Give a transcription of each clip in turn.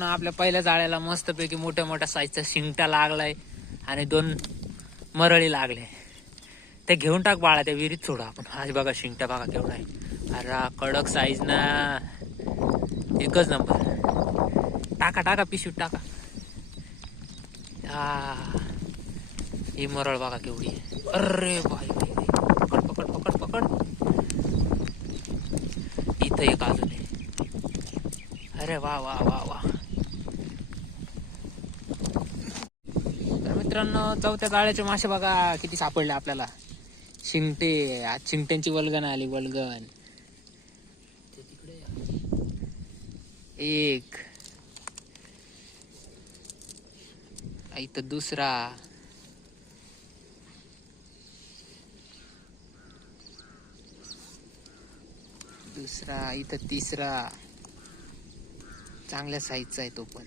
आपल्या पहिल्या जाळ्याला मस्तपैकी मोठ्या मोठ्या साईजचा शिंगटा लागलाय आणि दोन मरळी लागले. ते घेऊन टाक बाळा त्या विहिरीत सोडू आपण. आज बघा शिंगटा बघा केवढा आहे. अरे कडक साईज ना. एकच नंबर टाका टाका पिशवीत टाका. हा ही मरळ बघा केवढी आहे. अरे बाई बाई. पकड पकड पकड पकड. इथं एक अजून आहे. अरे वा वा वा वा तर मित्रांनो चौथ्या जाळ्याचे मासे बघा किती सापडले आपल्याला. शिंगटे आज शिंगट्यांची वलगण आली वलगण. एक. इथं दुसरा. दुसरा इथं तिसरा. चांगल्या साईजचा आहे तो पण.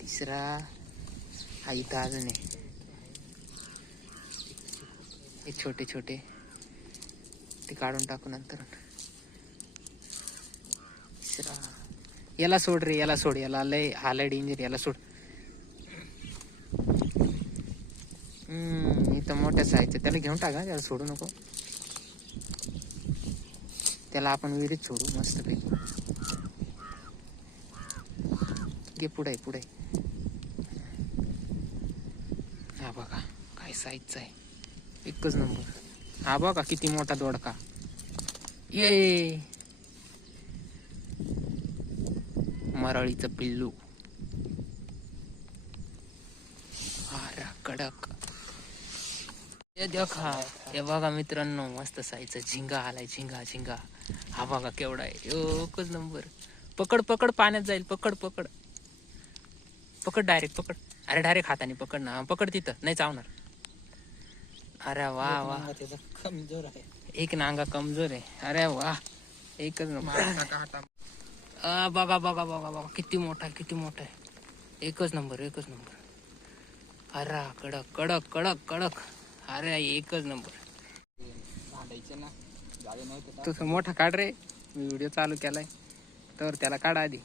तिसरा. हा इथं अजून आहे हे छोटे छोटे ते काढून टाकू नंतर. याला सोड रे याला सोड याला लय हा लय डेंजर याला सोड. हम्म इथं मोठ्या साईजचं त्याला घेऊन टाका त्याला सोडू नको. त्याला आपण विहिरीत सोडू मस्तपैकी. घे पुढे पुढे हा बघा काय साईजचा आहे एकच नंबर. हा बघा किती मोठा दोडका. ये. मराळीचं पिल्लू. हारा कडक. हे देखा हे. बघा मित्रांनो मस्त साईजचा झिंगा आलाय झिंगा झिंगा. हा बघा केवढा आहे. एकच नंबर. पकड पकड पाण्यात जाईल. पकड पकड. पकड डायरेक्ट पकड. अरे डायरेक्ट हाताने पकड ना. पकड तिथं. नाही चावणार. अरे वा वा. त्याचा कमजोर आहे. एक नांगा कमजोर आहे. अरे वा एकच नंबर. आ, बघा बघा बघा बघा. किती मोठा आहे किती मोठा आहे. एकच नंबर एकच नंबर. अरे कडक कडक कडक कडक. अरे एकच नंबर. भांडायचे ना. तुझं मोठा काढ रे. मी व्हिडिओ चालू केलाय. तर त्याला काढा आधी.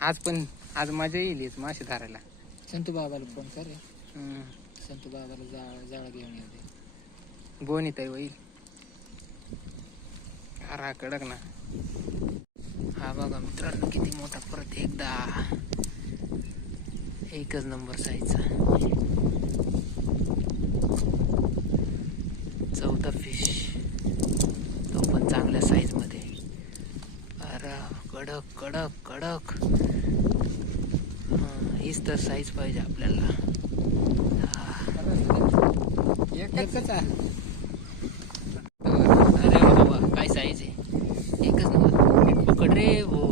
आज पण आज मजा येईल मासे धरायला. संतू बाबाला फोन कर रे. हम्म. संतू बाबाला जाळ जाळ घेऊन येते बोन येत होईल. अरा कडक ना. हा बघा मित्रांनो किती मोठा परत एकदा एकच नंबर साईजचा. चौथा फिश तो पण चांगल्या साईजमध्ये. अरे कडक कडक कडक. हा, हीच तर साईज पाहिजे आपल्याला. एकच आहे. अरे बाबा काय साईज आहे? एकच नंबर नीट पकड रे हो.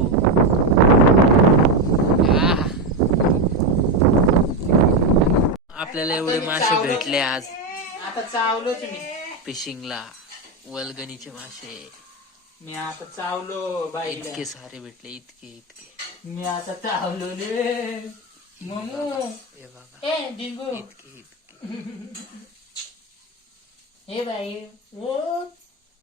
आपल्याला एवढे मासे भेटले आज. आता चावलोच मी फिशिंगला. वलगणीचे मासे. मी आता चावलो बाई इतके सारे भेटले इतके इतके. मी आता चावलो रे. इतके इतके. हे बाई ओ